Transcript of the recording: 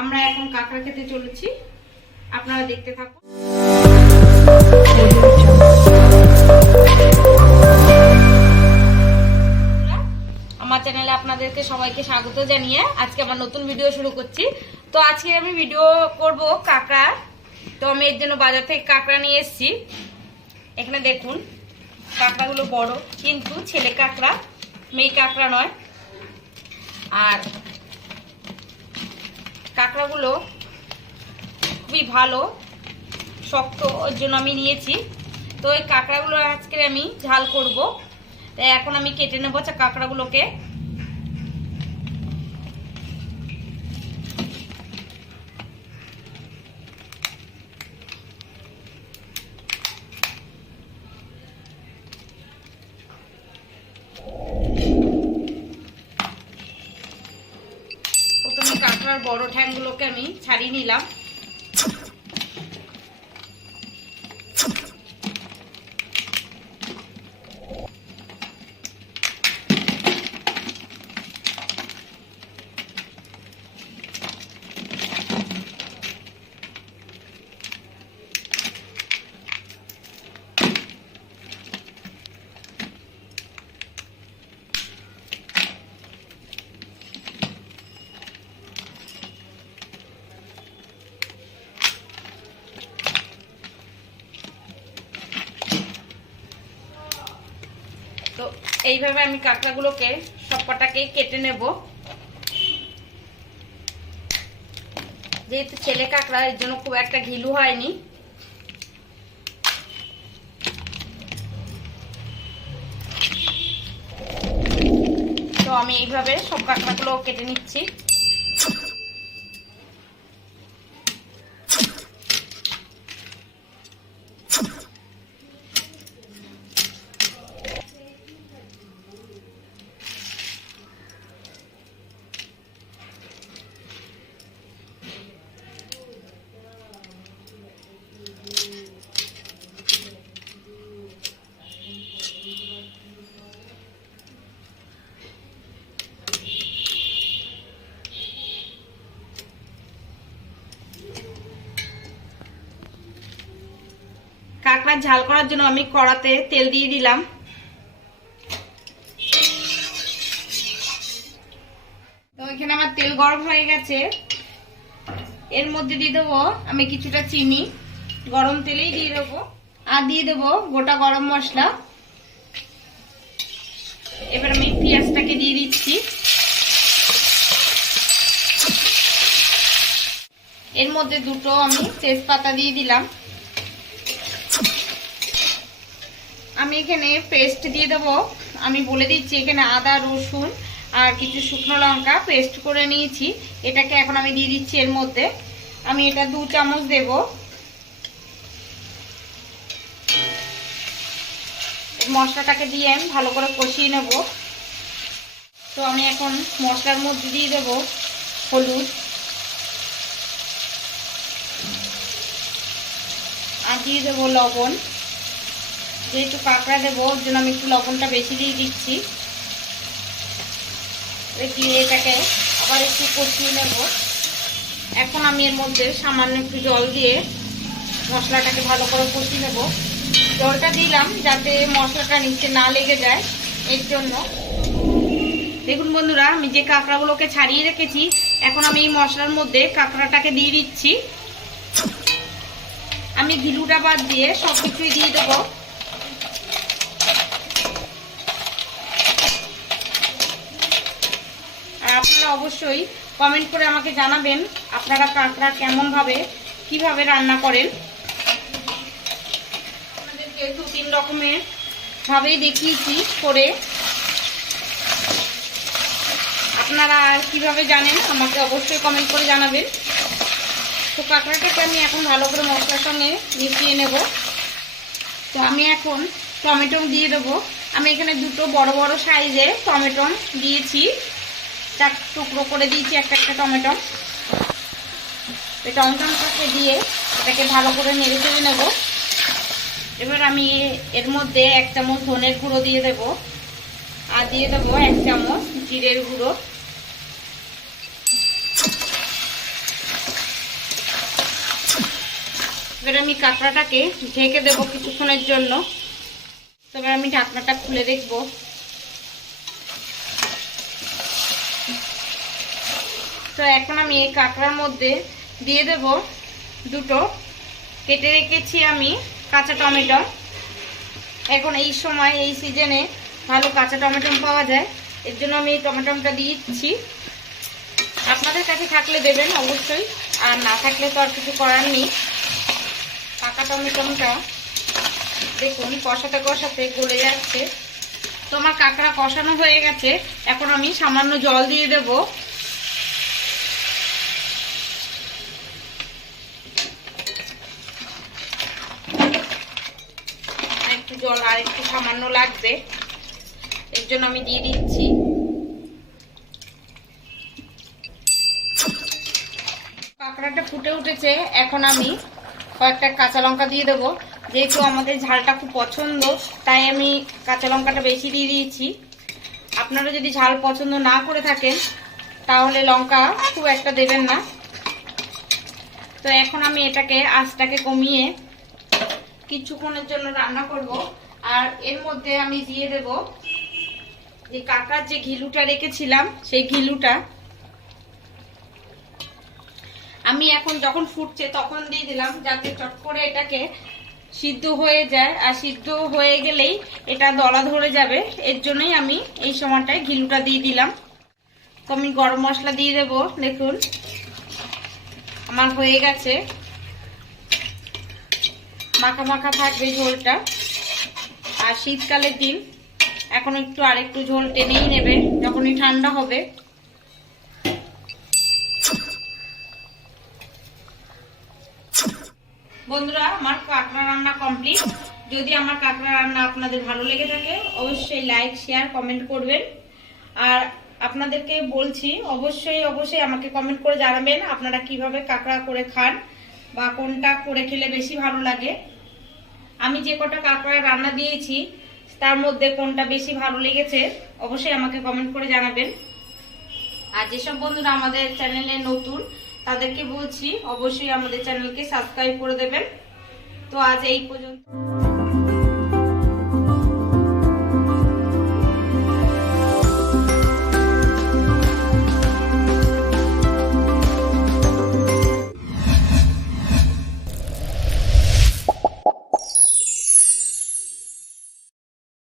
আমরা এখন কাঁকড়া খেতে চলেছি, আপনারা দেখতে থাকুন। আমার চ্যানেলে আপনাদেরকে সবাইকে স্বাগত জানিয়ে আজকে আমার নতুন ভিডিও শুরু করছি। তো আজকে আমি ভিডিও করব কাঁকড়া। তো আমি এর জন্য বাজার থেকে কাঁকড়া নিয়ে এসেছি। এখানে দেখুন কাঁকড়াগুলো বড়, কিন্তু ছেলে কাঁকড়া, মেয়ে কাঁকড়া নয়। আর কাঁকড়াগুলো খুবই ভালো, শক্ত, ওর জন্য আমি নিয়েছি। তো এই কাঁকড়াগুলো আজকে আমি ঝাল করব। তাই এখন আমি কেটে নেব কাঁকড়াগুলোকে। প্রথমে কাঁকড়ার বড় ঠ্যাংগুলোকে আমি ছাড়িয়ে নিলাম। তো এইভাবে আমি কাঁকড়াগুলোকে সবকটাকে কেটে নেব। যেহেতু ছেলে কাঁকড়া, এর জন্য খুব একটা ঘিলু হয়নি। তো আমি এইভাবে সব কাঁকড়াগুলো কেটে নিচ্ছি। কাঁকড়া ঝাল করার জন্য আমি কড়াতে তেল দিয়ে দিলাম। তো এখানে আমার তেল গরম হয়ে গেছে। এর মধ্যে দিয়ে দেবো আমি কিছুটা চিনি, গরম তেলেই দিয়ে দেবো। আর দিয়ে দেবো গোটা গরম মশলা। এবার আমি পেঁয়াজটাকে দিয়ে দিচ্ছি। এর মধ্যে দুটো আমি তেজপাতা দিয়ে দিলাম। আমি এখানে পেস্ট দিয়ে দেবো। আমি বলে দিচ্ছি, এখানে আদা, রসুন আর কিছু শুকনো লঙ্কা পেস্ট করে নিয়েছি। এটাকে এখন আমি দিয়ে দিচ্ছি এর মধ্যে। আমি এটা 2 চামচ দেব। মশলাটাকে দিয়ে আমি ভালো করে কষিয়ে নেব। তো আমি এখন মশলার মধ্যে দিয়ে দেব হলুদ আর দিয়ে দেবো লবণ। যেহেতু কাঁকড়া দেবো, ওর জন্য আমি একটু লবণটা বেশি দিয়ে দিচ্ছি। দিয়ে এটাকে আবার একটু কষিয়ে নেব। এখন আমি এর মধ্যে সামান্য একটু জল দিয়ে মশলাটাকে ভালো করে কষিয়ে নেব। জলটা দিলাম যাতে মশলাটা নিচে না লেগে যায়, এর জন্য। দেখুন বন্ধুরা, আমি যে কাঁকড়াগুলোকে ছাড়িয়ে রেখেছি, এখন আমি এই মশলার মধ্যে কাঁকড়াটাকে দিয়ে দিচ্ছি। আমি ঘিলুটা বাদ দিয়ে সবকিছুই দিয়ে দেবো। আপনারা অবশ্যই কমেন্ট করে আমাকে জানাবেন আপনারা কাঁকড়া কিভাবে রান্না করেন। আপনাদেরকে 2-3 রকমের ভাবেই দেখিয়েছি করে। আপনারা আর কিভাবে জানেন আমাকে অবশ্যই কমেন্ট করে জানাবেন। তো কাঁকড়াটাকে আমি এখন ভালো করে মশলার সঙ্গে মিশিয়ে নেব। তো আমি এখন টমেটো দিয়ে দেবো। আমি এখানে 2 বড় বড় সাইজের টমেটো দিয়েছি, 4 টুকরো করে দিয়েছি একটা টমেটো। এই টমেটোটাকে দিয়ে এটাকে ভালো করে নেড়ে চেড়ে নেব। এবার আমি এর মধ্যে 1 চামচ ধনের গুঁড়ো দিয়ে দেব আর দিয়ে দেব 1 চামচ জিরের গুঁড়ো। এবার আমি কাঁকড়াটাকে ঢেকে দেবো কিছুক্ষণের জন্য। তবে আমি ঢাকনাটা খুলে দেখব। তো এখন আমি এই কাঁকড়ার মধ্যে দিয়ে দেব দুটো কেটে রেখেছি আমি কাঁচা টমেটো। এখন এই সময় এই সিজনে ভালো কাঁচা টমেটো পাওয়া যায়, এর জন্য আমি এই টমেটোটা দিয়ে দিচ্ছি। আপনাদের কাছে থাকলে দেবেন অবশ্যই, আর না থাকলে তো আর কিছু করার নেই। পাকা টমেটোটা দেখুন কষাতে কষাতে গলে যাচ্ছে। তো আমার কাঁকড়া কষানো হয়ে গেছে, এখন আমি সামান্য জল দিয়ে দেব। একটু জল আর একটু সামান্য লাগবে, এর জন্য আমি দিয়ে দিচ্ছি। কাঁকড়াটা ফুটে উঠেছে, এখন আমি কয়েকটা কাঁচা লঙ্কা দিয়ে দেবো। যেহেতু আমাদের ঝালটা খুব পছন্দ, তাই আমি কাঁচা লঙ্কাটা বেশি দিয়ে দিয়েছি। আপনারা যদি ঝাল পছন্দ না করে থাকেন তাহলে লঙ্কা খুব একটা দেবেন না। তো এখন আমি এটাকে আঁচটাকে কমিয়ে কিছুক্ষণের জন্য রান্না করব। আর এর মধ্যে আমি দিয়ে দেব যে কাঁকড়ার যে ঘিলুটা রেখেছিলাম, সেই ঘিলুটা আমি এখন যখন ফুটছে তখন দিয়ে দিলাম, যাতে চট করে এটাকে সিদ্ধ হয়ে যায়। আর সিদ্ধ হয়ে গেলেই এটা দলা ধরে যাবে, এর জন্যই আমি এই সময়টায় ঘিলুটা দিয়ে দিলাম। তো আমি গরম মশলা দিয়ে দেবো। দেখুন আমার হয়ে গেছে, মাখা মাখা থাকবে ঝোলটা। আর শীতকালের দিন এখন একটু আরেকটু ঝোল টেনেই নেবে যখনই ঠান্ডা হবে। বন্ধুরা, আমার কাঁকড়া রান্না কমপ্লিট। যদি আমার কাঁকড়া রান্না আপনাদের ভালো লেগে থাকে অবশ্যই লাইক শেয়ার কমেন্ট করবেন। আর আপনাদেরকে বলছি অবশ্যই অবশ্যই আমাকে কমেন্ট করে জানাবেন আপনারা কিভাবে কাঁকড়া করে খান বা কোনটা করে খেলে বেশি ভালো লাগে। আমি যে কটা কাঁকড়া রান্না দিয়েছি তার মধ্যে কোনটা বেশি ভালো লেগেছে অবশ্যই আমাকে কমেন্ট করে জানাবেন। আর যেসব বন্ধুরা আমাদের চ্যানেলে নতুন তাদেরকে বলছি অবশ্যই আমাদের চ্যানেলকে সাবস্ক্রাইব করে দেবেন। তো আজ এই পর্যন্ত।